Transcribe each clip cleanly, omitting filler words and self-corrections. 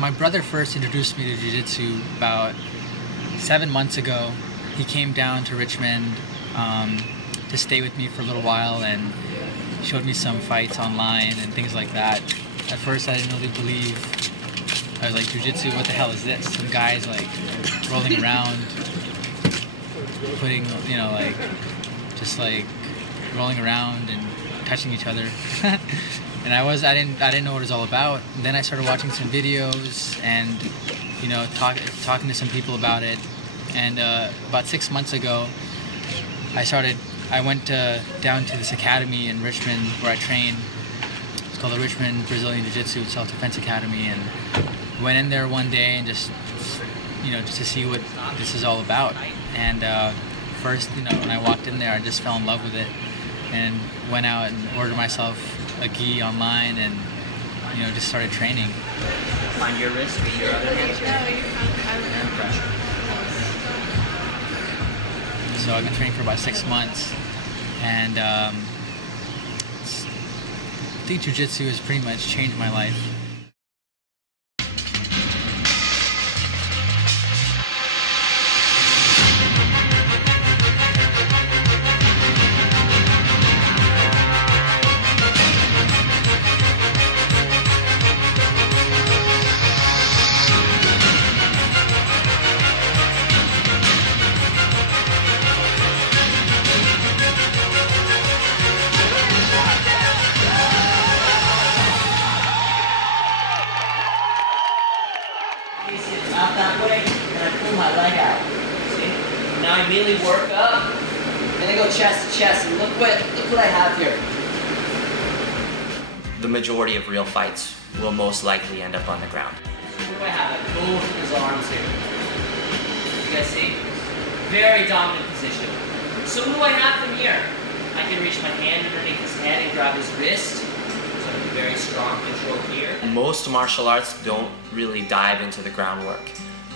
My brother first introduced me to Jiu-Jitsu about 7 months ago. He came down to Richmond to stay with me for a little while and showed me some fights online and things like that. At first I didn't really believe. I was like, Jiu-Jitsu, what the hell is this? Some guys like rolling around, putting, you know, like, just like rolling around and touching each other. And I didn't know what it was all about. And then I started watching some videos and, you know, talking to some people about it. And about 6 months ago, I went down to this academy in Richmond where I train. It's called the Richmond Brazilian Jiu-Jitsu Self-Defense Academy, and went in there one day and just to see what this is all about. And first, you know, when I walked in there, I just fell in love with it, and went out and ordered myself a gi online, and, you know, just started training. Find your wrist with your other hand. And pressure. So I've been training for about 6 months, and I think Jiu-Jitsu has pretty much changed my life. Out that way, and I pull my leg out. See? Now I immediately work up, and I go chest to chest, and look what I have here. The majority of real fights will most likely end up on the ground. What do I have? I have both his arms here. You guys see? Very dominant position. So what do I have from here? I can reach my hand underneath his head and grab his wrist. Very strong control here. Most martial arts don't really dive into the groundwork.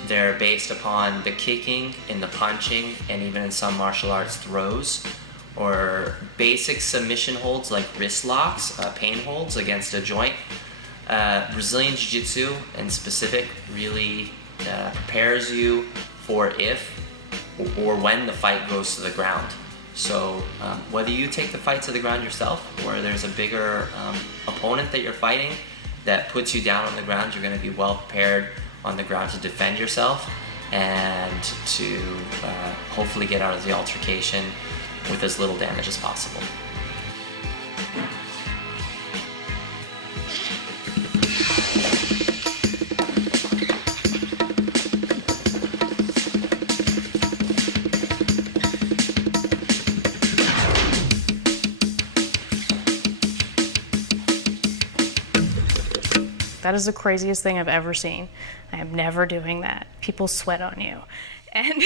They're based upon the kicking and the punching, and even in some martial arts, throws, or basic submission holds like wrist locks, pain holds against a joint. Brazilian Jiu-Jitsu in specific really prepares you for if or when the fight goes to the ground. So whether you take the fight to the ground yourself, or there's a bigger opponent that you're fighting that puts you down on the ground, you're going to be well prepared on the ground to defend yourself and to hopefully get out of the altercation with as little damage as possible. That is the craziest thing I've ever seen. I am never doing that. People sweat on you. And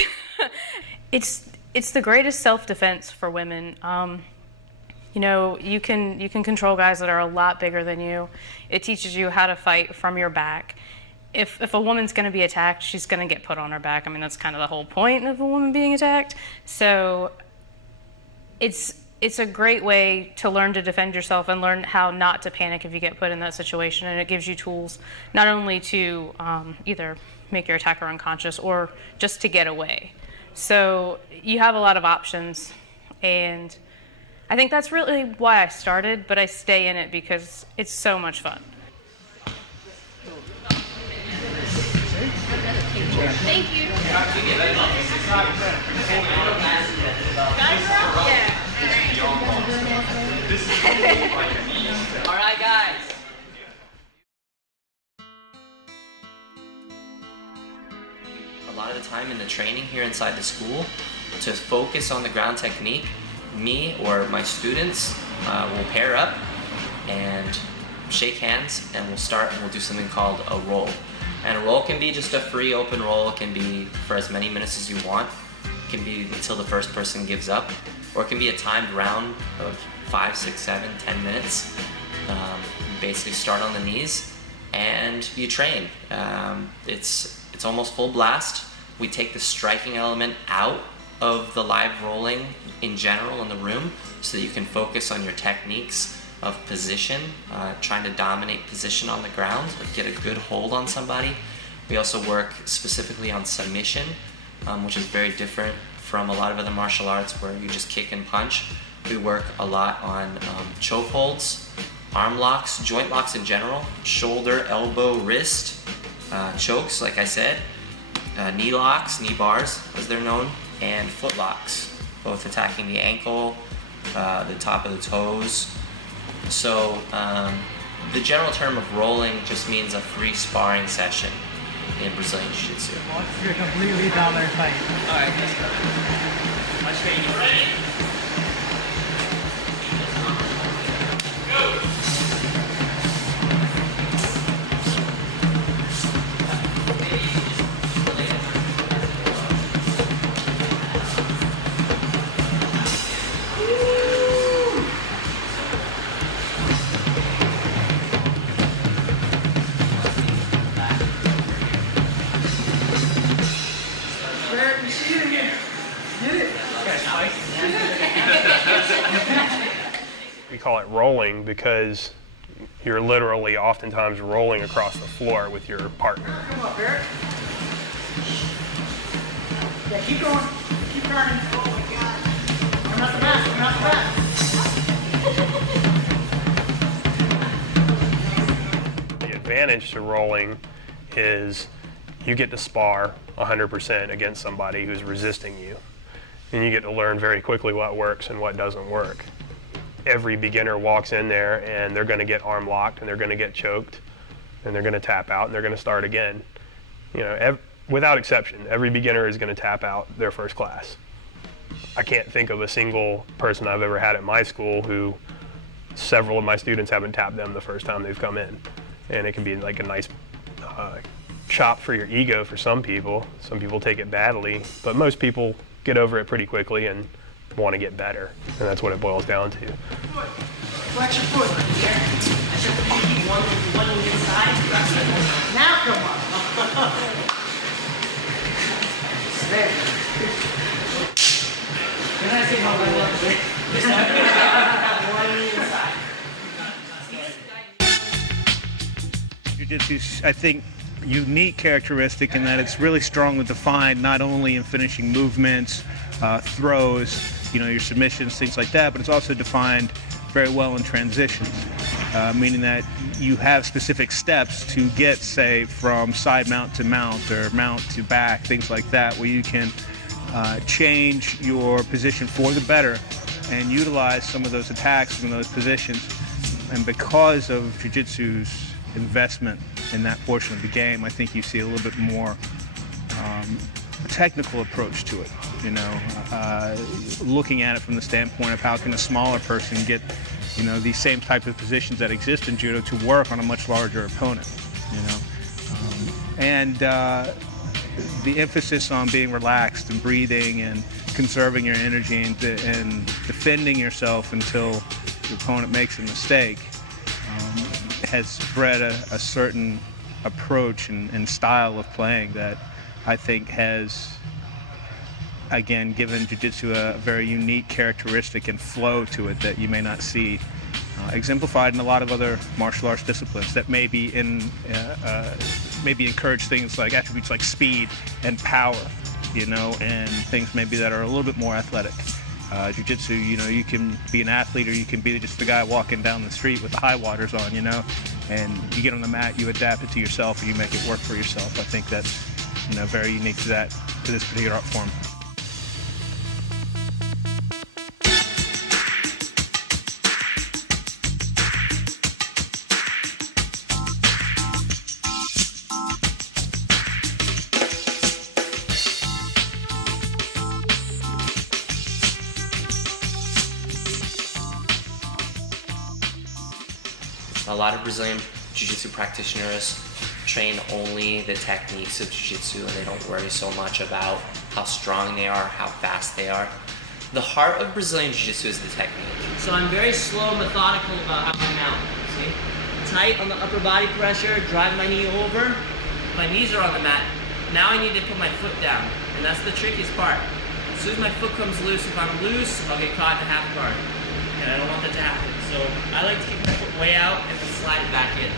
it's the greatest self-defense for women. You know, you can control guys that are a lot bigger than you. It teaches you how to fight from your back. If a woman's going to be attacked, she's going to get put on her back. I mean, that's kind of the whole point of a woman being attacked. So it's a great way to learn to defend yourself and learn how not to panic if you get put in that situation. And it gives you tools not only to either make your attacker unconscious or just to get away. So you have a lot of options, and I think that's really why I started, but I stay in it because it's so much fun. Thank you. Yeah. All right, guys. A lot of the time in the training here inside the school, to focus on the ground technique, me or my students will pair up and shake hands, and we'll do something called a roll. And a roll can be just a free open roll. It can be for as many minutes as you want. It can be until the first person gives up, or it can be a timed round of 5, 6, 7, 10 minutes. You basically start on the knees and you train. It's almost full blast. We take the striking element out of the live rolling in general in the room so that you can focus on your techniques of position, trying to dominate position on the ground, get a good hold on somebody. We also work specifically on submission, which is very different from a lot of other martial arts where you just kick and punch. We work a lot on choke holds, arm locks, joint locks in general, shoulder, elbow, wrist, chokes, like I said, knee locks, knee bars as they're known, and foot locks, both attacking the ankle, the top of the toes. So the general term of rolling just means a free sparring session in Brazilian Jiu-Jitsu. What's your completely dollar fight? Alright, let's go. I'll train you ready. Go! We call it rolling because you're literally oftentimes rolling across the floor with your partner. Come up, Eric. Yeah, keep going. Keep turning. Oh my God. Come out the back. Come out the back. The advantage to rolling is you get to spar 100% against somebody who's resisting you. And you get to learn very quickly what works and what doesn't work. Every beginner walks in there and they're going to get arm locked and they're going to get choked and they're going to tap out and they're going to start again. You know, without exception, every beginner is going to tap out their first class. I can't think of a single person I've ever had at my school who several of my students haven't tapped them the first time they've come in. And it can be like a nice chop for your ego for some people. Some people take it badly, but most people get over it pretty quickly and want to get better, and that's what it boils down to. Flex your foot. Here. I should keep one on the inside. Now come on. There. Can I say how I love it? Jiu-Jitsu's, I think, unique characteristic in that it's really strongly defined, not only in finishing movements, throws, you know, your submissions, things like that, but it's also defined very well in transitions, meaning that you have specific steps to get, say, from side mount to mount or mount to back, things like that, where you can change your position for the better and utilize some of those attacks from those positions. And because of Jiu-Jitsu's investment in that portion of the game, I think you see a little bit more technical approach to it, you know, looking at it from the standpoint of how can a smaller person get, you know, these same type of positions that exist in judo to work on a much larger opponent, you know, and the emphasis on being relaxed and breathing and conserving your energy and defending yourself until your opponent makes a mistake has bred a certain approach and style of playing that I think has, again, given Jiu-Jitsu a very unique characteristic and flow to it that you may not see exemplified in a lot of other martial arts disciplines that maybe encourage things like attributes like speed and power, you know, and things maybe that are a little bit more athletic. Jiu-Jitsu, you know, you can be an athlete or you can be just the guy walking down the street with the high waters on, you know, and you get on the mat, you adapt it to yourself, and you make it work for yourself. I think that's, you know, very unique to this particular art form. A lot of Brazilian Jiu-Jitsu practitioners train only the techniques of Jiu-Jitsu and they don't worry so much about how strong they are, how fast they are. The heart of Brazilian Jiu-Jitsu is the technique. So I'm very slow, methodical about how I mount, see? Tight on the upper body pressure, drive my knee over. My knees are on the mat. Now I need to put my foot down, and that's the trickiest part. As soon as my foot comes loose, if I'm loose, I'll get caught in a half guard. And I don't want that to happen. So I like to kick my foot way out and then slide it back in.